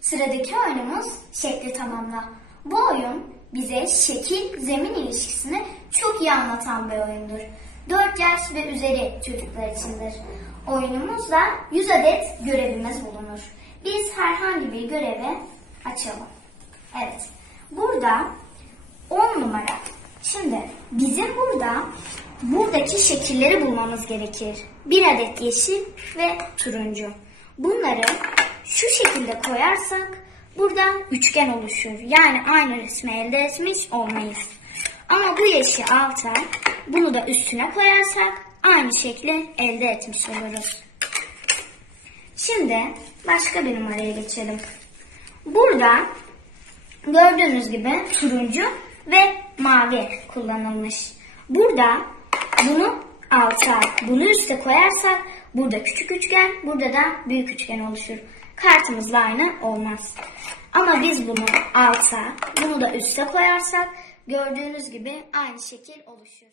Sıradaki oyunumuz şekli tamamla. Bu oyun bize şekil zemin ilişkisini çok iyi anlatan bir oyundur. 4 yaş ve üzeri çocuklar içindir. Oyunumuzda 100 adet görevimiz bulunur. Biz herhangi bir görevi açalım. Evet. Burada 10 numara. Şimdi bizim burada buradaki şekilleri bulmamız gerekir. Bir adet yeşil ve turuncu. Bunları şu şekilde koyarsak burada üçgen oluşur. Yani aynı resmi elde etmiş olmayız. Ama bu yeşi alta, bunu da üstüne koyarsak aynı şekli elde etmiş oluruz. Şimdi başka bir numaraya geçelim. Burada gördüğünüz gibi turuncu ve mavi kullanılmış. Burada bunu alta, bunu üste koyarsak burada küçük üçgen, burada da büyük üçgen oluşur. Kartımızla aynı olmaz. Ama biz bunu alta, bunu da üste koyarsak gördüğünüz gibi aynı şekil oluşur.